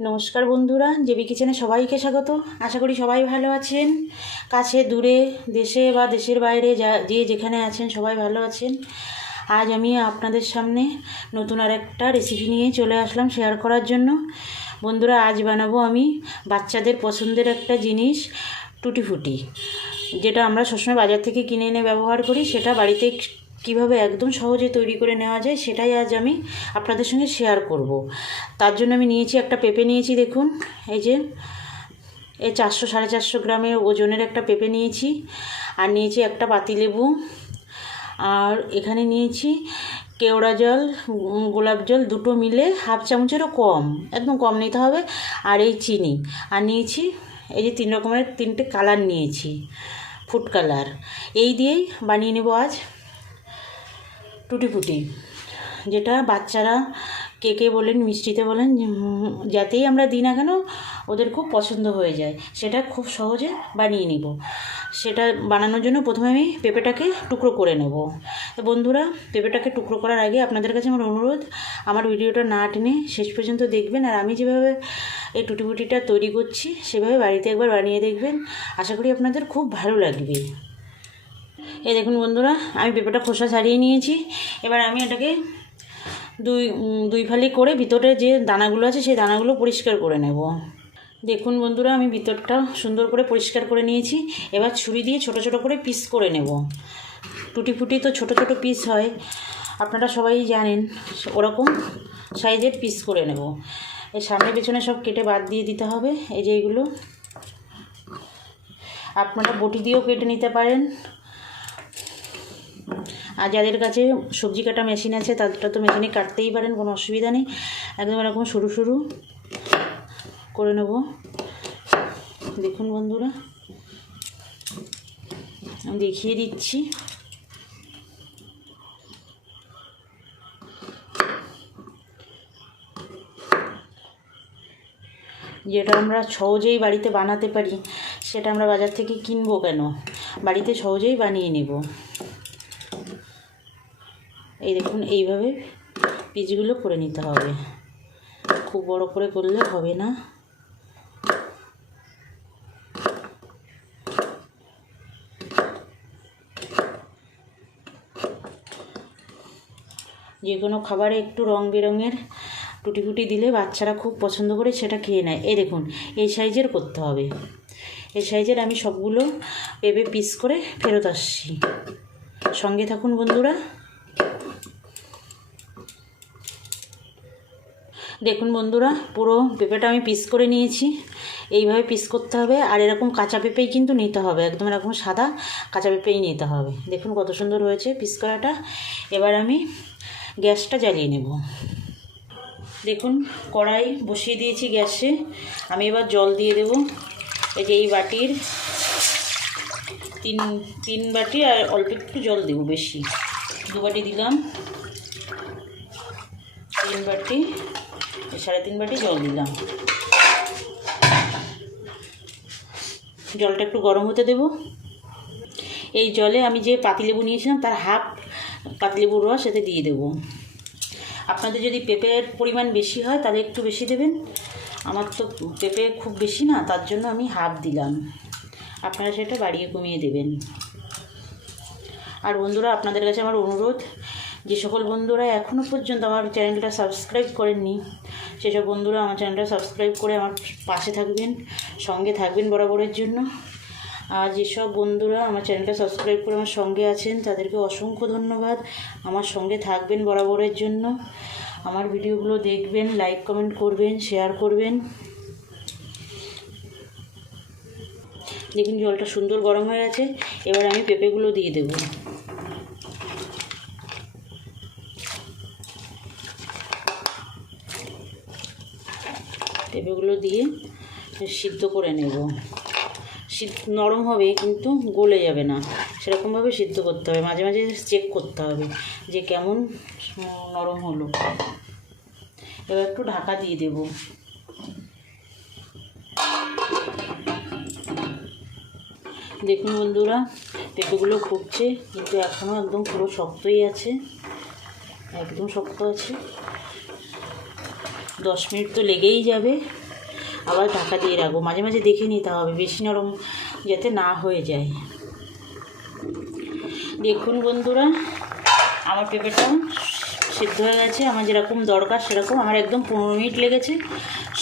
নমস্কার বন্ধুরা, জেবি কিচেনে সবাইকে স্বাগত। আশা করি সবাই ভালো আছেন। কাছে দূরে, দেশে বা দেশের বাইরে যে যেখানে আছেন সবাই ভালো আছেন। আজ আমি আপনাদের সামনে নতুন আর একটা রেসিপি নিয়ে চলে আসলাম শেয়ার করার জন্য। বন্ধুরা, আজ বানাবো আমি বাচ্চাদের পছন্দের একটা জিনিস, টুটি ফুটি, যেটা আমরা সবসময় বাজার থেকে কিনে এনে ব্যবহার করি। সেটা বাড়িতে কিভাবে একদম সহজে তৈরি করে নেওয়া যায় সেটাই আজ আমি আপনাদের সঙ্গে শেয়ার করব। তার জন্য আমি নিয়েছি একটা পেঁপে নিয়েছি, দেখুন এই যে এই 400-450 গ্রামের ওজনের একটা পেঁপে নিয়েছি। আর নিয়েছি একটা পাতিলেবু, আর এখানে নিয়েছি কেওড়া জল, গোলাপ জল, দুটো মিলে হাফ চামচেরও কম, একদম কম নিতে হবে। আর এই চিনি, আর নিয়েছি এই যে 3 রকমের 3টে কালার নিয়েছি, ফুড কালার। এই দিয়েই বানিয়ে নেব আজ টুটি ফুটি, যেটা বাচ্চারা কেকে বলেন, মিষ্টিতে বলেন, যাতেই আমরা দিই না কেন ওদের খুব পছন্দ হয়ে যায়। সেটা খুব সহজে বানিয়ে নিব। সেটা বানানোর জন্য প্রথমে আমি পেঁপেটাকে টুকরো করে নেব। তো বন্ধুরা, পেঁপেটাকে টুকরো করার আগে আপনাদের কাছে আমার অনুরোধ, আমার ভিডিওটা না টেনে শেষ পর্যন্ত দেখবেন। আর আমি যেভাবে এই টুটি ফুটিটা তৈরি করছি সেভাবে বাড়িতে একবার বানিয়ে দেখবেন। আশা করি আপনাদের খুব ভালো লাগবে। এই দেখুন বন্ধুরা, আমি পেঁপেটা খোসা ছাড়িয়ে নিয়েছি। এবার আমি এটাকে দুই ফালি করে ভিতরে যে দানাগুলো আছে সেই দানাগুলো পরিষ্কার করে নেব। দেখুন বন্ধুরা, আমি ভিতরটা সুন্দর করে পরিষ্কার করে নিয়েছি। এবার ছুরি দিয়ে ছোট ছোট করে পিস করে নেব। টুটি ফুটি তো ছোট ছোট পিস হয়, আপনারা সবাই জানেন। ওরকম সাইজের পিস করে নেব। এই সামনে পেছনে সব কেটে বাদ দিয়ে দিতে হবে। এই যে এইগুলো আপনারা বটি দিয়েও কেটে নিতে পারেন। আর যাদের কাছে সবজি কাটা মেশিন আছে তাদেরটা তো মেশিনে কাটতেই পারেন, কোনো অসুবিধা নেই। একদম এরকম সরু সরু করে নেব। দেখুন বন্ধুরা, আমি দেখিয়ে দিচ্ছি। যেটা আমরা সহজেই বাড়িতে বানাতে পারি সেটা আমরা বাজার থেকে কিনবো কেন, বাড়িতে সহজেই বানিয়ে নেব। এই দেখুন, এইভাবে পিসগুলো করে নিতে হবে। খুব বড় করে করলে হবে না। যে কোনো খাবারে একটু রং বেরঙের টুটি ফুটি দিলে বাচ্চারা খুব পছন্দ করে সেটা খেয়ে নেয়। এই দেখুন, এই সাইজের করতে হবে। এই সাইজের আমি সবগুলো পেঁপে পিস করে ফেরত আসছি। সঙ্গে থাকুন বন্ধুরা। দেখুন বন্ধুরা, পুরো পেঁপেটা আমি পিস করে নিয়েছি। এইভাবে পিস করতে হবে। আর এরকম কাঁচা পেঁপেই কিন্তু নিতে হবে, একদম এরকম সাদা কাঁচা পেঁপেই নিতে হবে। দেখুন কত সুন্দর হয়েছে পিস করাটা। এবার আমি গ্যাসটা জ্বালিয়ে নেব। দেখুন, কড়াই বসিয়ে দিয়েছি গ্যাসে। আমি এবার জল দিয়ে দেব। এই যে এই বাটির তিন বাটি, আর অল্প একটু জল দেবো, বেশি 2 বাটি দিলাম। 3 বাটি, 3.5 বাটি জল দিলাম। জলটা একটু গরম হতে দেব। এই জলে আমি যে পাতিলেবু নিয়েছিলাম তার হাফ পাতিলেবুর রস এতে দিয়ে দেব। আপনাদের যদি পেঁপের পরিমাণ বেশি হয় তাহলে একটু বেশি দেবেন। আমার তো পেঁপে খুব বেশি না, তার জন্য আমি হাফ দিলাম। আপনারা সেটা বাড়িয়ে কমিয়ে দেবেন। আর বন্ধুরা, আপনাদের কাছে আমার অনুরোধ, যে সকল বন্ধুরা এখনও পর্যন্ত আমার চ্যানেলটা সাবস্ক্রাইব করেননি সেসব বন্ধুরা আমার চ্যানেলটা সাবস্ক্রাইব করে আমার পাশে থাকবেন, সঙ্গে থাকবেন বরাবরের জন্য। আর যেসব বন্ধুরা আমার চ্যানেলটা সাবস্ক্রাইব করে আমার সঙ্গে আছেন তাদেরকে অসংখ্য ধন্যবাদ। আমার সঙ্গে থাকবেন বরাবরের জন্য। আমার ভিডিওগুলো দেখবেন, লাইক কমেন্ট করবেন, শেয়ার করবেন। দেখুন জলটা সুন্দর গরম হয়ে গেছে। এবার আমি পেঁপেগুলো দিয়ে দেব। পেঁপেগুলো দিয়ে সিদ্ধ করে নেব। নরম হবে কিন্তু গলে যাবে না, সেরকমভাবে সিদ্ধ করতে হবে। মাঝে মাঝে চেক করতে হবে যে কেমন নরম হলো। এবার একটু ঢাকা দিয়ে দেব। দেখুন বন্ধুরা, পেঁপেগুলো ফুটছে কিন্তু এখনও একদম পুরো শক্তই আছে, একদম শক্ত আছে। 10 মিনিট তো লেগেই যাবে। আবার ঢাকা দিয়ে রাখবো। মাঝে মাঝে দেখে নিতে হবে বেশি নরম যাতে না হয়ে যায়। দেখুন বন্ধুরা, আমার পেঁপেটা সিদ্ধ হয়ে গেছে। আমার যেরকম দরকার সেরকম, আমার একদম 15 মিনিট লেগেছে।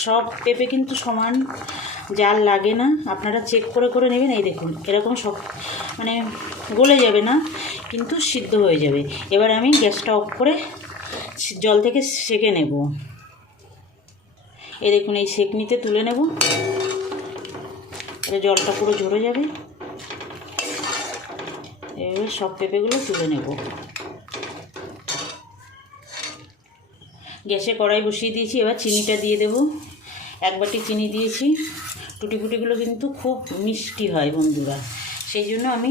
সব পেঁপে কিন্তু সমান জাল লাগে না, আপনারা চেক করে করে নেবেন। এই দেখুন এরকম সব মানে গলে যাবে না, কিন্তু সিদ্ধ হয়ে যাবে। এবার আমি গ্যাসটা অফ করে জল থেকে সেঁকে নেব। এই দেখুন এই সেঁকনিতে তুলে নেব, এবার জলটা পুরো ঝরে যাবে। এবার সব পেঁপেগুলো তুলে নেব। গ্যাসে কড়াই বসিয়ে দিয়েছি, এবার চিনিটা দিয়ে দেব। 1 বাটি চিনি দিয়েছি। টুটি ফুটিগুলো কিন্তু খুব মিষ্টি হয় বন্ধুরা, সেই জন্য আমি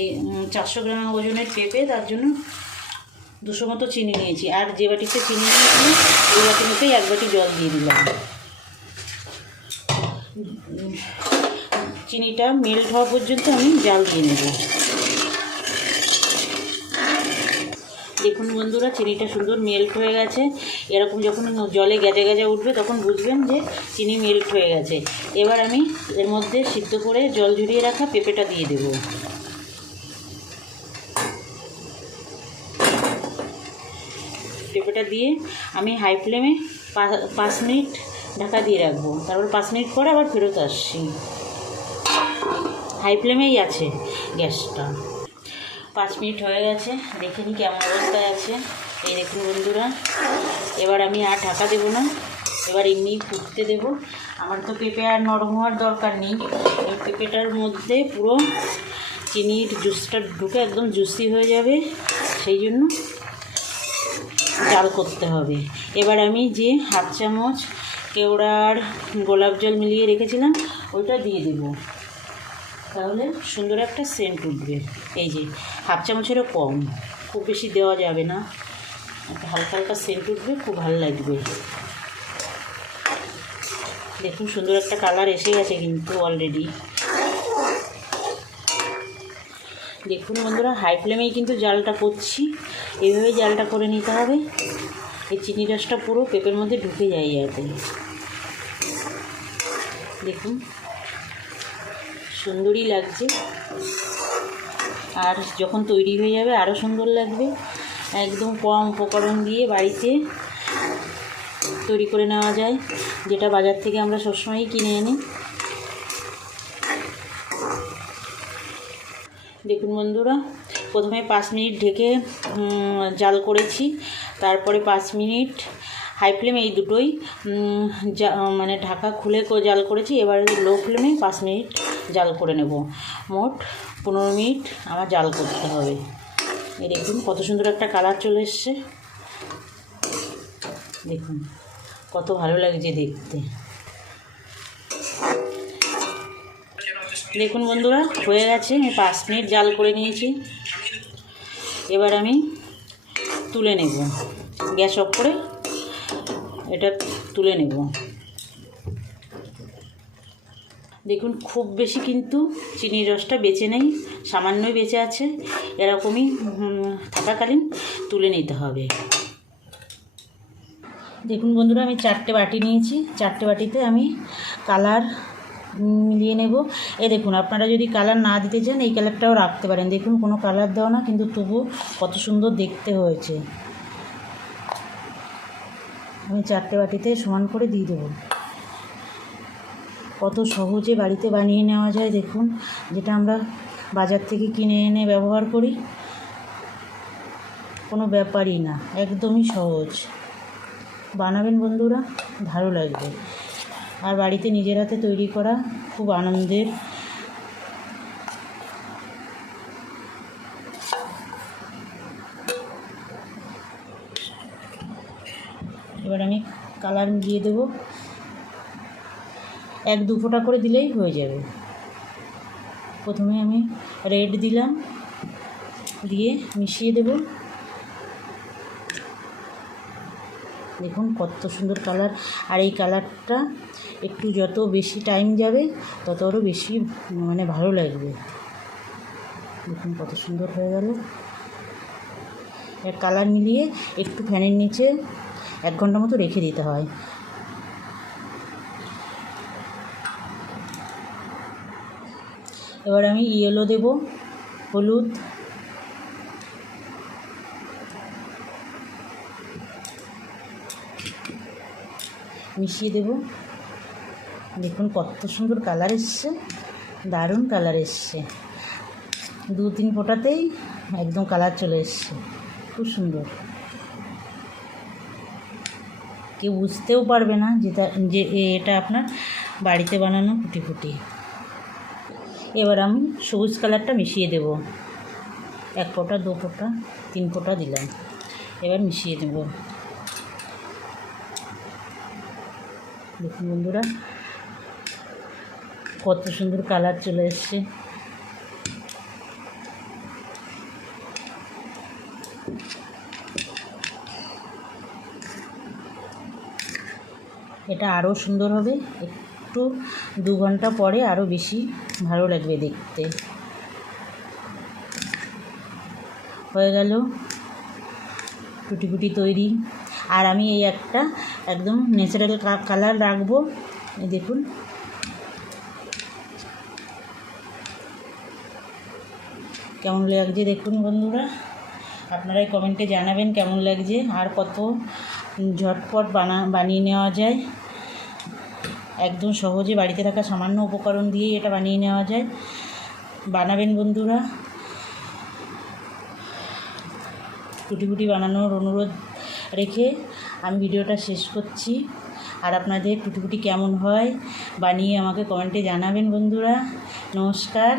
এই 400 গ্রাম ওজনের পেঁপে, তার জন্য 200 মতো চিনি নিয়েছি। আর যে বাটিতে চিনি নিয়েছি ওই বাটির মধ্যেই 1 বাটি জল দিয়ে দিলাম। চিনিটা মেল্ট হওয়া পর্যন্ত আমি জাল দিয়ে নেব। দেখুন বন্ধুরা, চিনিটা সুন্দর মেল্ট হয়ে গেছে। এরকম যখন জলে গেজা গেজা উঠবে তখন বুঝবেন যে চিনি মেল্ট হয়ে গেছে। এবার আমি এর মধ্যে সিদ্ধ করে জল ঝরিয়ে রাখা পেঁপেটা দিয়ে দেব। পেঁপেটা দিয়ে আমি হাই ফ্লেমে 5 মিনিট ঢাকা দিয়ে রাখবো। তারপর 5 মিনিট পরে আবার ফেরত আসছি। হাই ফ্লেমেই আছে গ্যাসটা। 5 মিনিট হয়ে গেছে, দেখে নিই কেমন অবস্থায় আছে। এই দেখুন বন্ধুরা, এবার আমি আর ঢাকা দেবো না, এবার এমনি ফুটতে দেবো। আমার তো পেঁপে আর নরম হওয়ার দরকার নেই, এই পেঁপেটার মধ্যে পুরো চিনির জুসটা ঢুকে একদম জুসি হয়ে যাবে, সেই জন্য জাল করতে হবে। এবার আমি যে 1/2 চামচ কেওড়ার গোলাপ জল মিলিয়ে রেখেছিলাম ওইটা দিয়ে দেবো, তাহলে সুন্দর একটা সেন্ট উঠবে। এই যে 1/2 চামচেরও কম, খুব বেশি দেওয়া যাবে না, একটা হালকা হালকা সেন্ট উঠবে, খুব ভালো লাগবে। দেখুন সুন্দর একটা কালার এসে গেছে কিন্তু অলরেডি। দেখুন বন্ধুরা, হাই ফ্লেমেই কিন্তু জালটা করছি, এইভাবেই জালটা করে নিতে হবে। এই চিনি রসটা পুরো পেঁপের মধ্যে ঢুকে যায় যাতে। দেখুন সুন্দরই লাগছে, আর যখন তৈরি হয়ে যাবে আরও সুন্দর লাগবে। একদম কম উপকরণ দিয়ে বাড়িতে তৈরি করে নেওয়া যায়, যেটা বাজার থেকে আমরা সবসময়ই কিনে আনি। দেখুন বন্ধুরা, প্রথমে 5 মিনিট ঢেকে জাল করেছি, তারপরে 5 মিনিট হাই ফ্লেমে, এই দুটোই মানে ঢাকা খুলে জাল করেছি। এবার লো ফ্লেমে 5 মিনিট জাল করে নেব। মোট 15 মিনিট আমার জাল করতে হবে। এই দেখুন কত সুন্দর একটা কালার চলে এসছে, দেখুন কত ভালো লাগছে দেখতে। দেখুন বন্ধুরা, হয়ে গেছে, আমি 5 মিনিট জাল করে নিয়েছি। এবার আমি তুলে নেব, গ্যাস অফ করে এটা তুলে নেব। দেখুন খুব বেশি কিন্তু চিনির রসটা বেঁচে নেই, সামান্যই বেঁচে আছে। এরকমই থাকাকালীন তুলে নিতে হবে। দেখুন বন্ধুরা, আমি 4টে বাটি নিয়েছি, 4টে বাটিতে আমি কালার মিলিয়ে নেব। এই দেখুন, আপনারা যদি কালার না দিতে চান এই কালারটাও রাখতে পারেন। দেখুন কোনো কালার দেওয়া না, কিন্তু তবু কত সুন্দর দেখতে হয়েছে। আমি 4টে বাটিতে সমান করে দিয়ে দেবো। কত সহজে বাড়িতে বানিয়ে নেওয়া যায় দেখুন, যেটা আমরা বাজার থেকে কিনে এনে ব্যবহার করি, কোনো ব্যাপারই না, একদমই সহজ। বানাবেন বন্ধুরা, ভালো লাগবে। আর বাড়িতে নিজের হাতে তৈরি করা খুব আনন্দের। এবার আমি কালার দিয়ে দেবো, 1-2 ফোঁটা করে দিলেই হয়ে যাবে। প্রথমে আমি রেড দিলাম, দিয়ে মিশিয়ে দেব। দেখুন কত সুন্দর কালার। আর এই কালারটা একটু যত বেশি টাইম যাবে তত আরও বেশি মানে ভালো লাগবে। দেখুন কত সুন্দর হয়ে গেল। এর কালার মিলিয়ে একটু ফ্যানের নিচে 1 ঘন্টা মতো রেখে দিতে হয়। এবার আমি ইয়েলো দেব, হলুদ, মিশিয়ে দেব। দেখুন কত সুন্দর কালার এসছে, দারুণ কালার এসছে। 2-3 ফোঁটাতেই একদম কালার চলে এসছে, খুব সুন্দর। কেউ বুঝতেও পারবে না যে এটা আপনার বাড়িতে বানানো কুটি। এবার আমি সবুজ কালারটা মিশিয়ে দেব। 1 ফোঁটা, 2 ফোঁটা, 3 ফোঁটা দিলাম। এবার মিশিয়ে দেব। দেখুন বন্ধুরা কত সুন্দর কালার চলে এসছে। এটা আরও সুন্দর হবে, একটু 2 ঘন্টা পরে আরও বেশি ভালো লাগবে দেখতে। হয়ে গেল কুটি তৈরি। আর আমি এই একটা একদম ন্যাচারাল কালার রাখবো। এই দেখুন কেমন লাগছে, দেখুন বন্ধুরা আপনারাই কমেন্টে জানাবেন কেমন লাগছে। আর কত ঝটপট বানিয়ে নেওয়া যায়, একদম সহজে বাড়িতে থাকা সামান্য উপকরণ দিয়েই এটা বানিয়ে নেওয়া যায়। বানাবেন বন্ধুরা। কুটি বানানোর অনুরোধ রেখে আমি ভিডিওটা শেষ করছি। আর আপনাদের কুটি কেমন হয় বানিয়ে আমাকে কমেন্টে জানাবেন বন্ধুরা। নমস্কার।